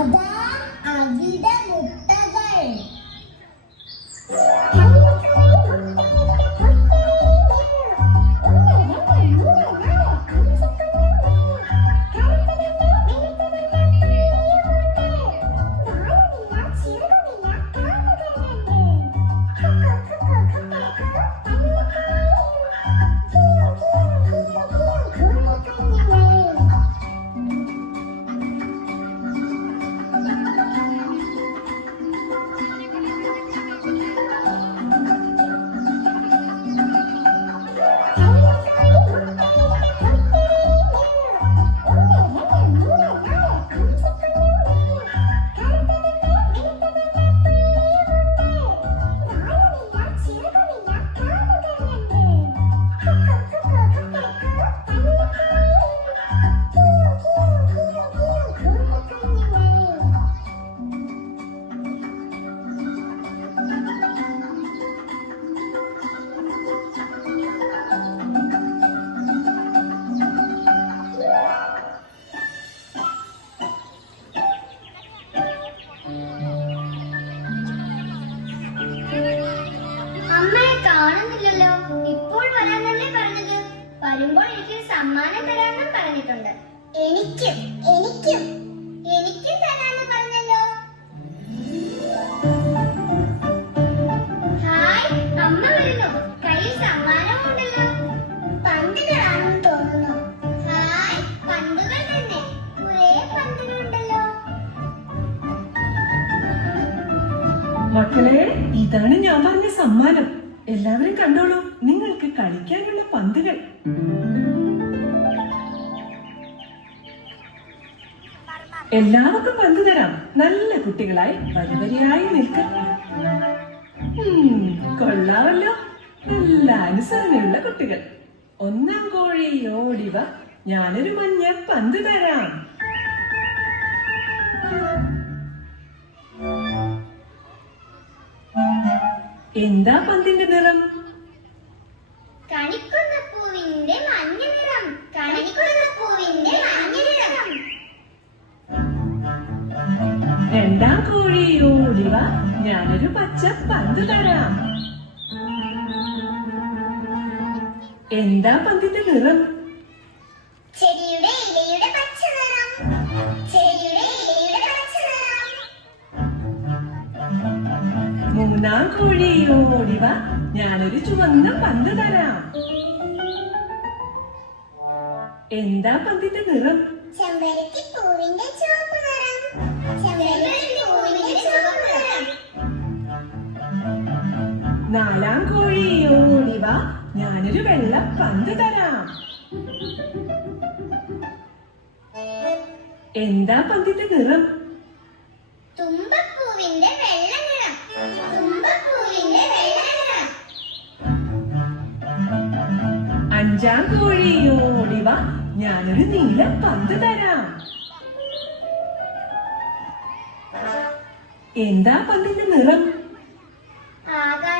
Adam, Adida, കാണുന്നില്ല പറഞ്ഞിട്ടുണ്ട്. എനിക്കും എനിക്കും എനിക്കും തരാമെന്ന് പറഞ്ഞല്ലോ. ഹായ് അമ്മ വരുന്നു. കയ്യിൽ സമ്മാനമുണ്ടല്ലോ. പന്തുകളാണെന്ന് തോന്നുന്നു. ഹായ് പന്തുകൾ തന്നെ. കുറേ പന്തുകളുണ്ടല്ലോ. മക്കളെ ഇതാണ് ഞാൻ പറഞ്ഞ സമ്മാനം. എല്ലാവരും കണ്ടോളൂ നിങ്ങൾക്ക് കളിക്കാനുള്ള പന്തുകൾ. എല്ലാവർക്കും പന്ത് തരാം. നല്ല കുട്ടികളായി വരിവരിയായി നിൽക്കും നല്ല അനുസരണയുള്ള കുട്ടികൾ. ഒന്നാം കോഴി ഓടിവ ഞാനൊരു മഞ്ഞ പന്ത് തരാം. എന്താ പന്തിന്റെ നിറം? പന്ത് തരാം. എന്താ പന്തിന്റെ നിറം? ചെടിയുടെ ഇലയുടെ പച്ച നിറം. ചെടിയുടെ ഇലയുടെ പച്ച നിറം. മൂന്നാം കോഴി ഓടിവ ഞാനൊരു ചുവന്ന പന്ത് തരാം. എന്താ പന്തിന്റെ നിറം? ചെമ്പരത്തി പൂവിന്റെ ചുവപ്പ് നിറം. ചെമ്പരത്തി നാലാം കോഴി ഓടിവ ഞാനൊരു വെള്ള പന്ത് തരാം. എന്താ പന്തിന്റെ നിറം? തുമ്പപ്പൂവിന്റെ വെള്ള നിറം. തുമ്പപ്പൂവിന്റെ വെള്ള നിറം. അഞ്ചാം കോഴി ഓടിവ ഞാനൊരു നീല പന്ത് തരാം. എന്താ പന്തിന്റെ നിറം ആകാശത്തിന്റെ നീല നിറം ആകാശത്തിന്റെ നീല നിറം അമ്മേ ഇനി ഞങ്ങൾ കളിച്ചോട്ടെ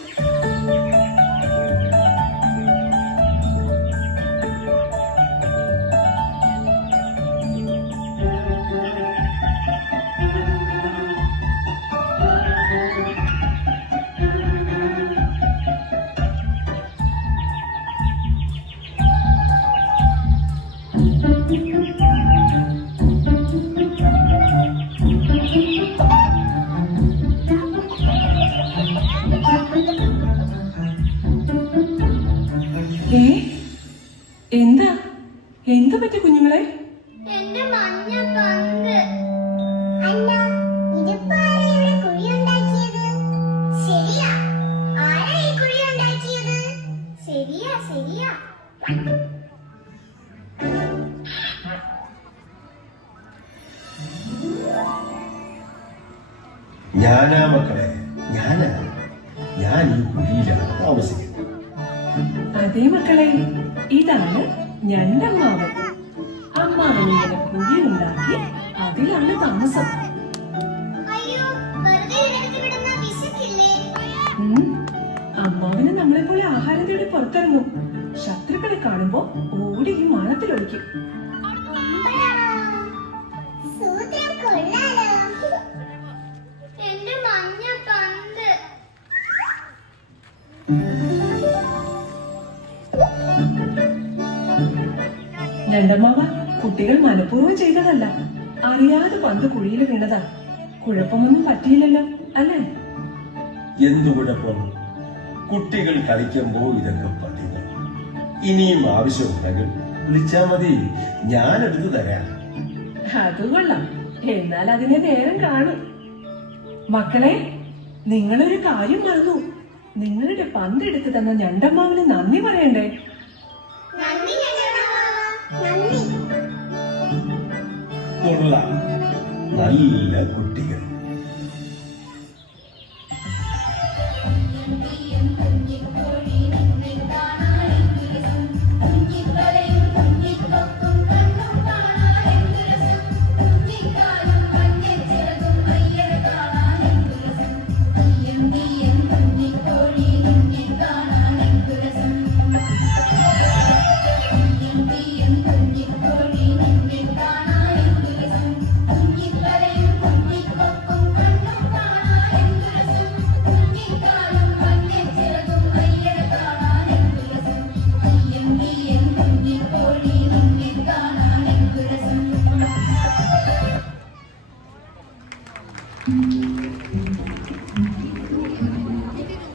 എന്താ പറ്റി കുഞ്ഞുങ്ങളെ? എന്റെ മഞ്ഞ പന്ത് അല്ല ഇതിപ്പോ ഇവിടെ ശരിയാ. ആരാ ഈ ശരിയാ ശരിയാ. ഞാനാ മക്കളെ ഞാനാ. ഞാൻ ഈ കുഴിയിലാണ് താമസിക്കുന്നത്. അതേ മക്കളെ ഇതാണ് ഞണ്ടമ്മാവൻ അമ്മാവൻ ഇങ്ങനെ കുഴി ഉണ്ടാക്കി അതിലാണ് താമസം. വിശക്കില്ലേ? നമ്മളെ പോലെ ആഹാരം തേടി പുറത്തിറങ്ങും. ശത്രുക്കളെ കാണുമ്പോ ഓടി ഈ മണത്തിലൊഴിക്കും എന്റെ മഞ്ഞ പന്ത്. ഞണ്ടമ്മാവ കുട്ടികൾ മനഃപൂർവം ചെയ്തതല്ല. അറിയാതെ പന്ത് കുഴിയിൽ വീണതാ. കുഴപ്പമൊന്നും പറ്റിയില്ലല്ലോ അല്ലേ? എന്തു കുഴപ്പം? കുട്ടികൾ കളിക്കുമ്പോൾ ഇതൊക്കെ പതിവ്. ഇനിയും ആവശ്യമുണ്ടെങ്കിൽ വിളിച്ചാ മതി. ഞാൻ എടുത്തു തരാം. അത് കൊള്ളാം. എന്നാൽ അതിനെ നേരം കാണും. മക്കളെ നിങ്ങളൊരു കാര്യം മറന്നു. നിങ്ങളുടെ പന്തെടുത്ത് തന്ന ഞണ്ടമ്മാവിന് നന്ദി പറയണ്ടേ? നന്ദി. കൊള്ളാം. നല്ല കുട്ടികൾ ും.